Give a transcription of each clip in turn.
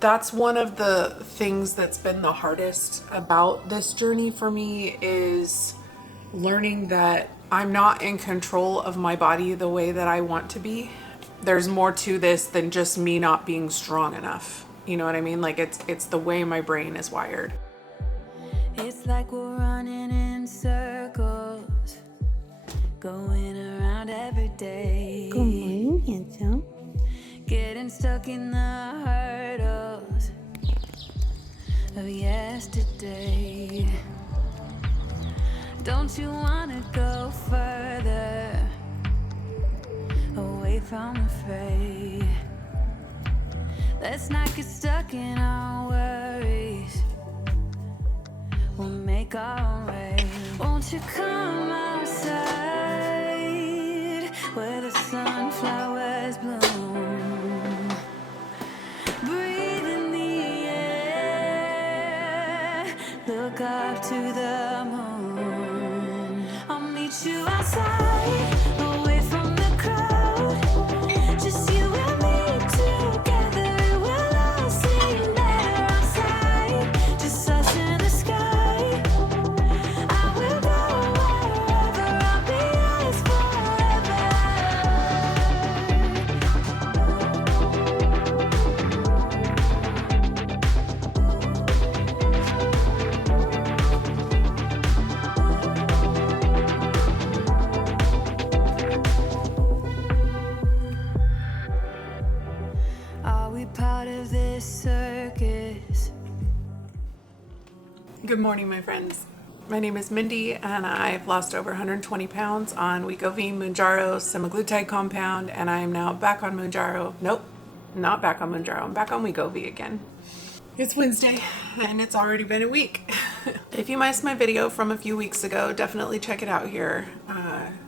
That's one of the things that's been the hardest about this journey for me, is learning that I'm not in control of my body the way that I want to be. There's more to this than just me not being strong enough. You know what I mean? Like it's the way my brain is wired. It's like we're running in circles, going around every day. Good morning, handsome. Getting stuck in the hurdles of yesterday. Don't you wanna go further away from the fray? Let's not get stuck in our worries. We'll make our way. Won't you come outside where the sunflowers bloom? Breathe in the air. Look up to the moon. I'll meet you outside, away from the crowd. Just you and me together. We'll all sing better outside. Just us in the sky. I will go wherever. I'll be yours Are we part of this circus? Good morning, my friends. My name is Mindy, and I've lost over 120 pounds on Wegovy, Mounjaro, semaglutide compound, and I am now back on Mounjaro. Nope, not back on Mounjaro. I'm back on Wegovy again. It's Wednesday, and it's already been a week. If you missed my video from a few weeks ago, definitely check it out here.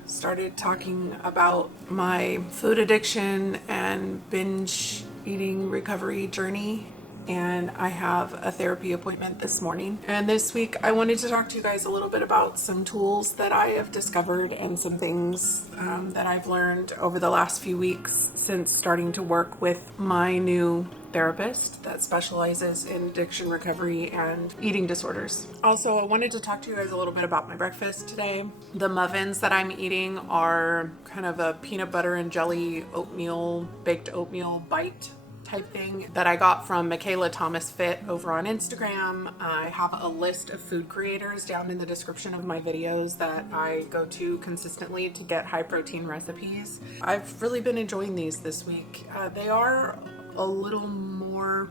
Started talking about my food addiction and binge eating recovery journey, and I have a therapy appointment this morning. And this week I wanted to talk to you guys a little bit about some tools that I have discovered and some things that I've learned over the last few weeks since starting to work with my new therapist that specializes in addiction recovery and eating disorders. Also, I wanted to talk to you guys a little bit about my breakfast today. The muffins that I'm eating are kind of a peanut butter and jelly oatmeal, baked oatmeal bite type thing that I got from Michaela Thomas Fit over on Instagram. I have a list of food creators down in the description of my videos that I go to consistently to get high protein recipes. I've really been enjoying these this week. They are a little more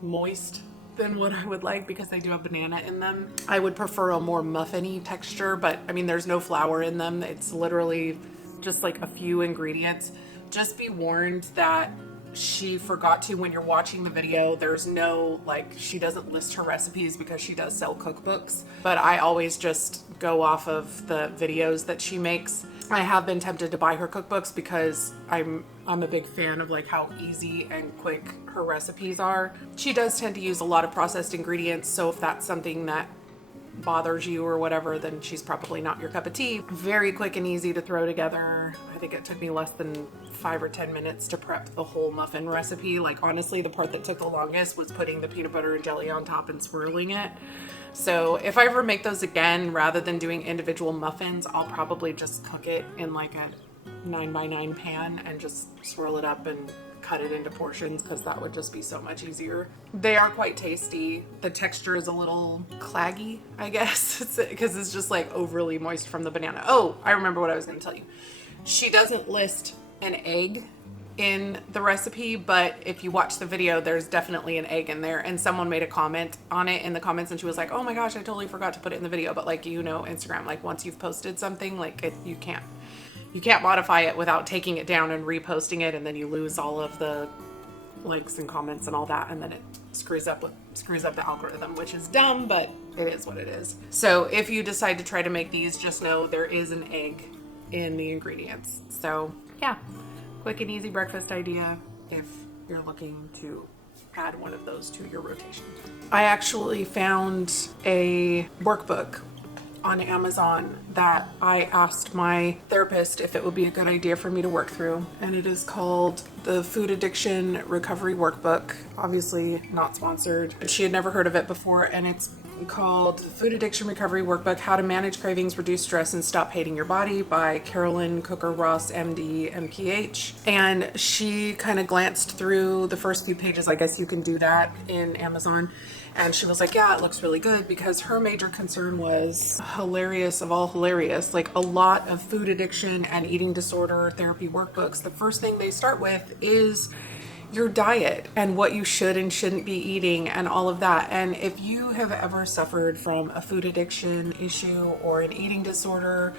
moist than what I would like because they do have banana in them. I would prefer a more muffin-y texture, but I mean, there's no flour in them. It's literally just like a few ingredients. Just be warned that she forgot to, when you're watching the video, there's no, like, she doesn't list her recipes because she does sell cookbooks, but I always just go off of the videos that she makes. I have been tempted to buy her cookbooks because I'm a big fan of like how easy and quick her recipes are. She does tend to use a lot of processed ingredients, so if that's something that bothers you or whatever, then she's probably not your cup of tea. Very quick and easy to throw together. I think it took me less than 5 or 10 minutes to prep the whole muffin recipe. Like, honestly, the part that took the longest was putting the peanut butter and jelly on top and swirling it. So if I ever make those again, rather than doing individual muffins, I'll probably just cook it in like a 9x9 pan and just swirl it up and cut it into portions, because that would just be so much easier. They are quite tasty. The texture is a little claggy, I guess, because it's just like overly moist from the banana. Oh, I remember what I was going to tell you. She doesn't list an egg in the recipe, but if you watch the video, there's definitely an egg in there, and someone made a comment on it in the comments, and she was like, oh my gosh, I totally forgot to put it in the video. But like, you know, Instagram, like once you've posted something, like you can't modify it without taking it down and reposting it, and then you lose all of the likes and comments and all that, and then it screws up the algorithm, which is dumb, but it is what it is. So if you decide to try to make these, just know there is an egg in the ingredients. So yeah, quick and easy breakfast idea if you're looking to add one of those to your rotation. I actually found a workbook on Amazon that I asked my therapist if it would be a good idea for me to work through. And it is called the Food Addiction Recovery Workbook. Obviously not sponsored. She had never heard of it before, and it's called Food Addiction Recovery Workbook, How to Manage Cravings, Reduce Stress, and Stop Hating Your Body by Carolyn Cooker Ross, MD, MPH. And she kind of glanced through the first few pages. I guess you can do that in Amazon. And she was like, yeah, it looks really good, because her major concern was hilarious of all hilarious. Like, a lot of food addiction and eating disorder therapy workbooks, the first thing they start with is your diet and what you should and shouldn't be eating and all of that. And if you have ever suffered from a food addiction issue or an eating disorder,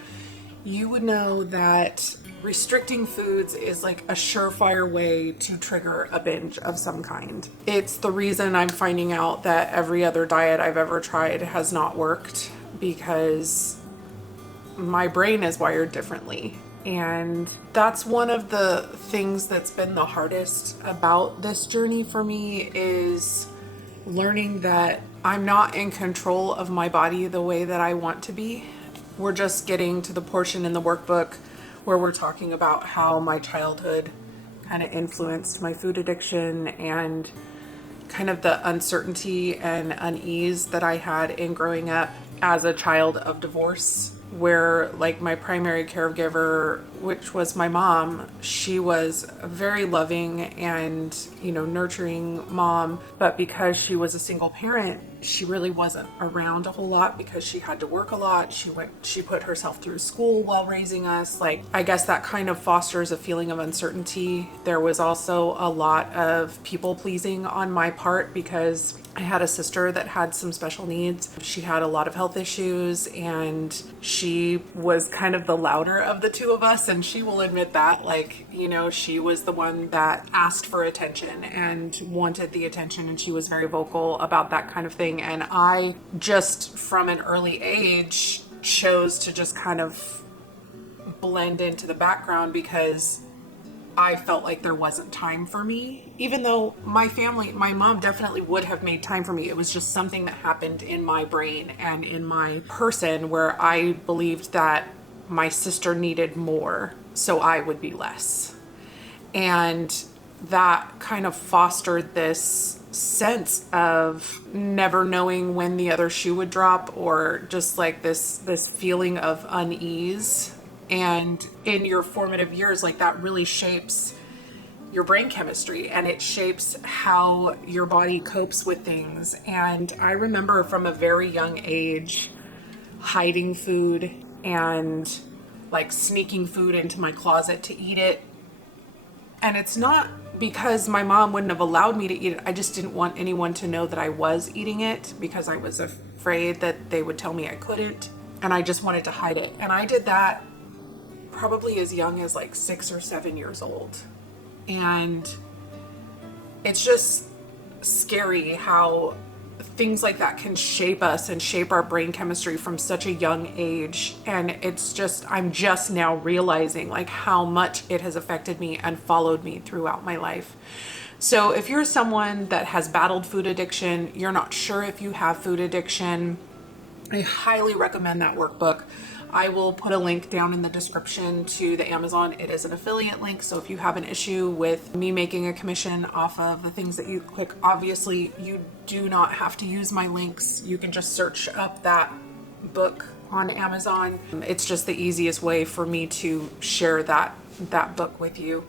you would know that restricting foods is like a surefire way to trigger a binge of some kind. It's the reason I'm finding out that every other diet I've ever tried has not worked, because my brain is wired differently. And that's one of the things that's been the hardest about this journey for me, is learning that I'm not in control of my body the way that I want to be. We're just getting to the portion in the workbook where we're talking about how my childhood kind of influenced my food addiction, and kind of the uncertainty and unease that I had in growing up as a child of divorce, where like my primary caregiver, which was my mom, she was a very loving and, nurturing mom, but because she was a single parent, she really wasn't around a whole lot because she had to work a lot. She put herself through school while raising us. Like, I guess that kind of fosters a feeling of uncertainty. There was also a lot of people pleasing on my part, because I had a sister that had some special needs. She had a lot of health issues, and she was kind of the louder of the two of us. And she will admit that, like, she was the one that asked for attention and wanted the attention. And she was very vocal about that kind of thing. And I just from an early age chose to just kind of blend into the background, because I felt like there wasn't time for me, even though my mom definitely would have made time for me. It was just something that happened in my brain and in my person where I believed that my sister needed more, so I would be less. And that kind of fostered this sense of never knowing when the other shoe would drop, or just like this feeling of unease. And in your formative years, like, that really shapes your brain chemistry, and it shapes how your body copes with things. And I remember from a very young age hiding food and like sneaking food into my closet to eat it. And it's not because my mom wouldn't have allowed me to eat it. I just didn't want anyone to know that I was eating it, because I was afraid that they would tell me I couldn't. And I just wanted to hide it. And I did that probably as young as like 6 or 7 years old. And it's just scary how things like that can shape us and shape our brain chemistry from such a young age. And I'm just now realizing like how much it has affected me and followed me throughout my life. So if you're someone that has battled food addiction, you're not sure if you have food addiction, I highly recommend that workbook. I will put a link down in the description to the Amazon. It is an affiliate link, so if you have an issue with me making a commission off of the things that you click, obviously you do not have to use my links. You can just search up that book on Amazon. It's just the easiest way for me to share that book with you.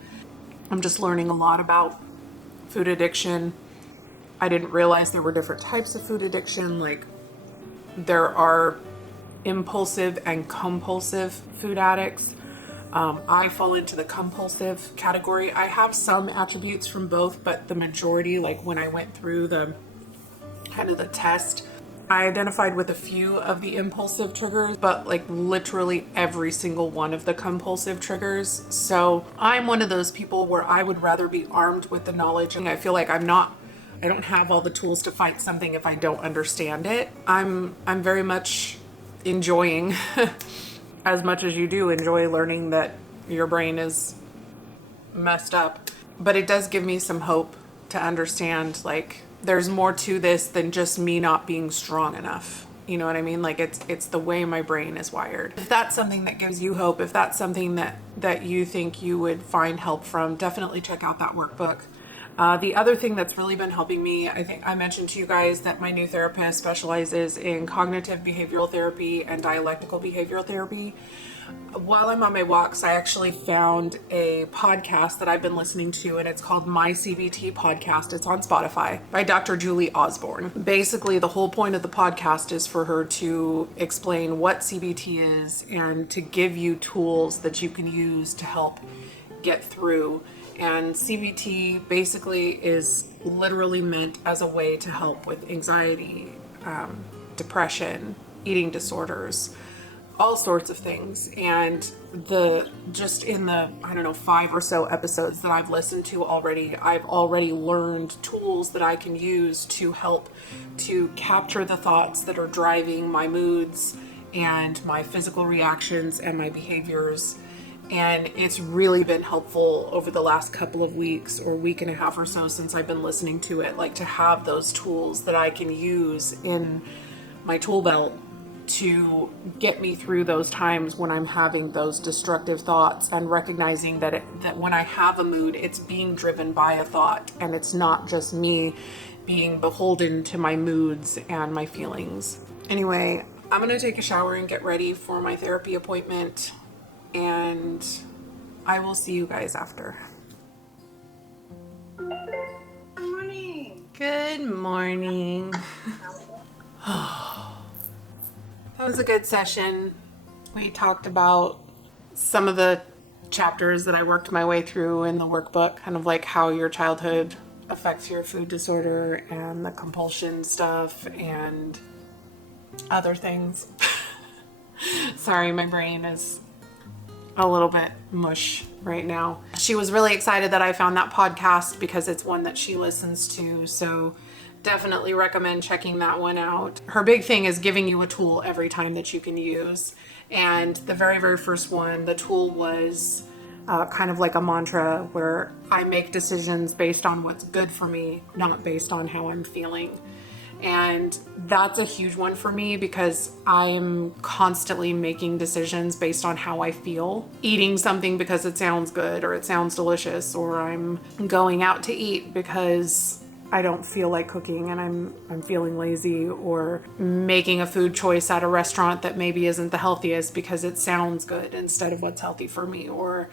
I'm just learning a lot about food addiction. I didn't realize there were different types of food addiction. Like, there are impulsive and compulsive food addicts. I fall into the compulsive category. I have some attributes from both, but the majority, like when I went through the test, I identified with a few of the impulsive triggers, but like literally every single one of the compulsive triggers. So I'm one of those people where I would rather be armed with the knowledge, and I feel like I don't have all the tools to fight something if I don't understand it. I'm very much enjoying, as much as you do enjoy learning that your brain is messed up. But it does give me some hope to understand, like, there's more to this than just me not being strong enough. You know what I mean? Like it's the way my brain is wired. If that's something that gives you hope, if that's something that you think you would find help from, definitely check out that workbook. The other thing that's really been helping me, I think I mentioned to you guys that my new therapist specializes in cognitive behavioral therapy and dialectical behavioral therapy. While I'm on my walks, I actually found a podcast that I've been listening to, and it's called My CBT Podcast. It's on Spotify by Dr. Julie Osborne. Basically, the whole point of the podcast is for her to explain what CBT is and to give you tools that you can use to help get through. And CBT basically is literally meant as a way to help with anxiety, depression, eating disorders, all sorts of things. And just in the, I don't know, 5 or so episodes that I've listened to already, I've already learned tools that I can use to help to capture the thoughts that are driving my moods and my physical reactions and my behaviors. And it's really been helpful over the last couple of weeks or week and a half or so since I've been listening to it, like to have those tools that I can use in my tool belt to get me through those times when I'm having those destructive thoughts, and recognizing that when I have a mood, it's being driven by a thought, and it's not just me being beholden to my moods and my feelings. Anyway, I'm gonna take a shower and get ready for my therapy appointment, and I will see you guys after. Good morning. Good morning. That was a good session. We talked about some of the chapters that I worked my way through in the workbook, kind of like how your childhood affects your food disorder and the compulsion stuff and other things. Sorry, my brain is a little bit mush right now. She was really excited that I found that podcast because it's one that she listens to, so definitely recommend checking that one out. Her big thing is giving you a tool every time that you can use. And the very, very first one, the tool was kind of like a mantra where I make decisions based on what's good for me, not based on how I'm feeling. And that's a huge one for me because I'm constantly making decisions based on how I feel. Eating something because it sounds good or it sounds delicious, or I'm going out to eat because I don't feel like cooking and I'm feeling lazy, or making a food choice at a restaurant that maybe isn't the healthiest because it sounds good instead of what's healthy for me. Or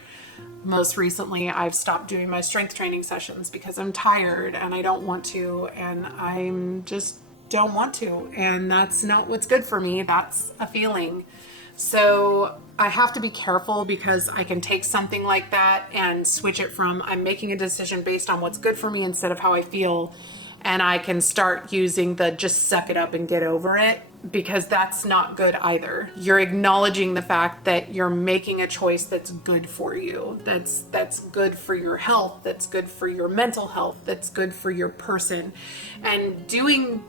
most recently, I've stopped doing my strength training sessions because I'm tired and I don't want to, and I'm just don't want to, and that's not what's good for me. That's a feeling. So I have to be careful because I can take something like that and switch it from I'm making a decision based on what's good for me instead of how I feel. And I can start using the just suck it up and get over it, because that's not good either. You're acknowledging the fact that you're making a choice that's good for you, that's good for your health, that's good for your mental health, that's good for your person. And doing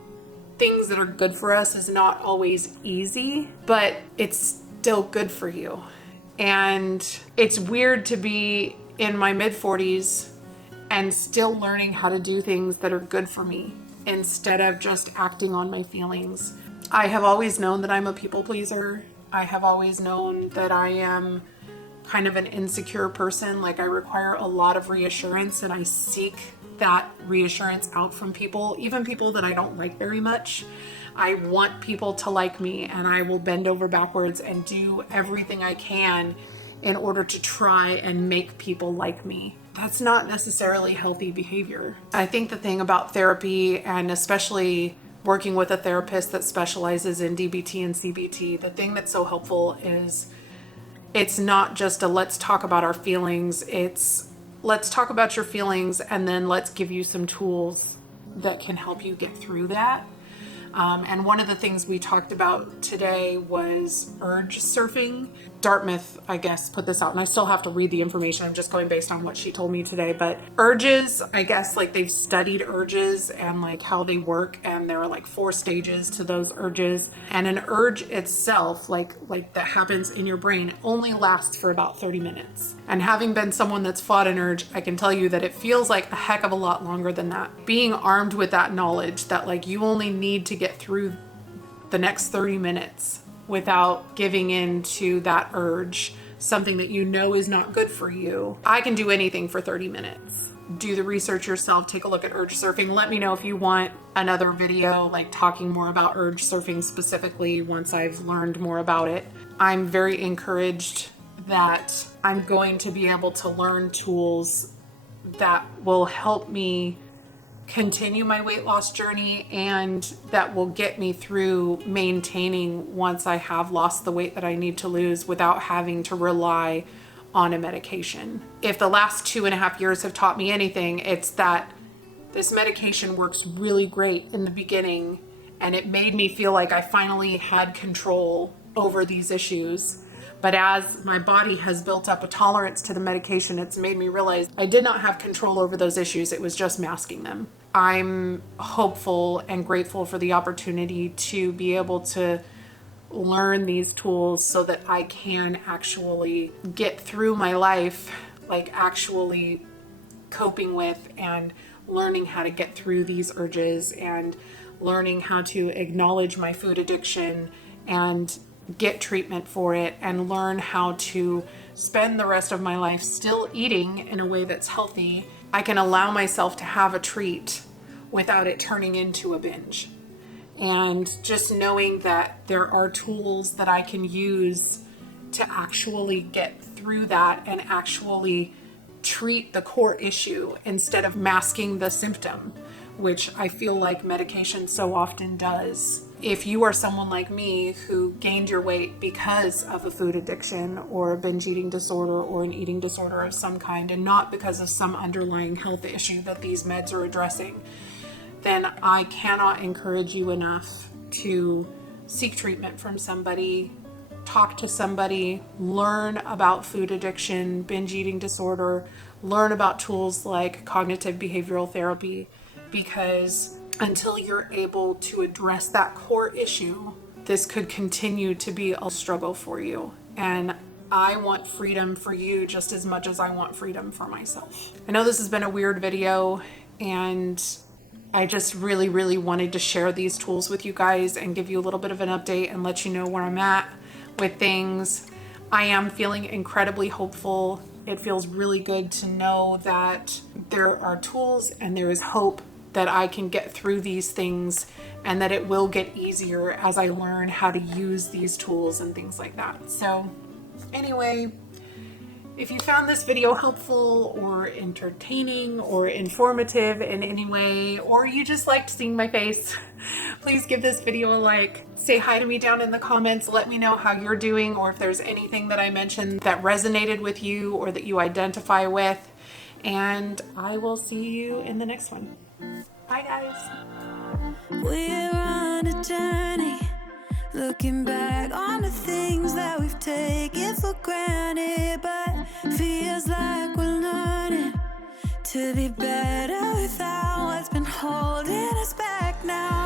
things that are good for us is not always easy, but it's still good for you. And it's weird to be in my mid-40s and still learning how to do things that are good for me instead of just acting on my feelings. I have always known that I'm a people pleaser. I have always known that I am kind of an insecure person. Like, I require a lot of reassurance, and I seek that reassurance out from people, even people that I don't like very much. I want people to like me, and I will bend over backwards and do everything I can in order to try and make people like me. That's not necessarily healthy behavior. I think the thing about therapy, and especially working with a therapist that specializes in DBT and CBT, the thing that's so helpful is it's not just a let's talk about our feelings. It's let's talk about your feelings, and then let's give you some tools that can help you get through that. And one of the things we talked about today was urge surfing. Dartmouth, I guess, put this out, and I still have to read the information. I'm just going based on what she told me today. But urges, I guess, like they've studied urges and like how they work, and there are like 4 stages to those urges. And an urge itself, like that happens in your brain, only lasts for about 30 minutes. And having been someone that's fought an urge, I can tell you that it feels like a heck of a lot longer than that. Being armed with that knowledge that like you only need to get through the next 30 minutes without giving in to that urge, something that you know is not good for you. I can do anything for 30 minutes. Do the research yourself, take a look at urge surfing. Let me know if you want another video like talking more about urge surfing specifically once I've learned more about it. I'm very encouraged that I'm going to be able to learn tools that will help me continue my weight loss journey and that will get me through maintaining once I have lost the weight that I need to lose without having to rely on a medication. If the last 2.5 years have taught me anything, it's that this medication works really great in the beginning, and it made me feel like I finally had control over these issues. But as my body has built up a tolerance to the medication, it's made me realize I did not have control over those issues. It was just masking them. I'm hopeful and grateful for the opportunity to be able to learn these tools so that I can actually get through my life, like actually coping with and learning how to get through these urges and learning how to acknowledge my food addiction and get treatment for it and learn how to spend the rest of my life still eating in a way that's healthy. I can allow myself to have a treat without it turning into a binge. And just knowing that there are tools that I can use to actually get through that and actually treat the core issue instead of masking the symptom, which I feel like medication so often does. If you are someone like me who gained your weight because of a food addiction or a binge eating disorder or an eating disorder of some kind, and not because of some underlying health issue that these meds are addressing, then I cannot encourage you enough to seek treatment from somebody, talk to somebody, learn about food addiction, binge eating disorder, learn about tools like cognitive behavioral therapy, because until you're able to address that core issue, this could continue to be a struggle for you. And I want freedom for you just as much as I want freedom for myself. I know this has been a weird video, and I just really, really wanted to share these tools with you guys and give you a little bit of an update and let you know where I'm at with things. I am feeling incredibly hopeful. It feels really good to know that there are tools and there is hope that I can get through these things and that it will get easier as I learn how to use these tools and things like that. So anyway, if you found this video helpful or entertaining or informative in any way, or you just liked seeing my face, please give this video a like. Say hi to me down in the comments. Let me know how you're doing, or if there's anything that I mentioned that resonated with you or that you identify with. And I will see you in the next one. Bye, guys. We're on a journey, looking back on the things that we've taken for granted, but feels like we're learning to be better without what's been holding us back now.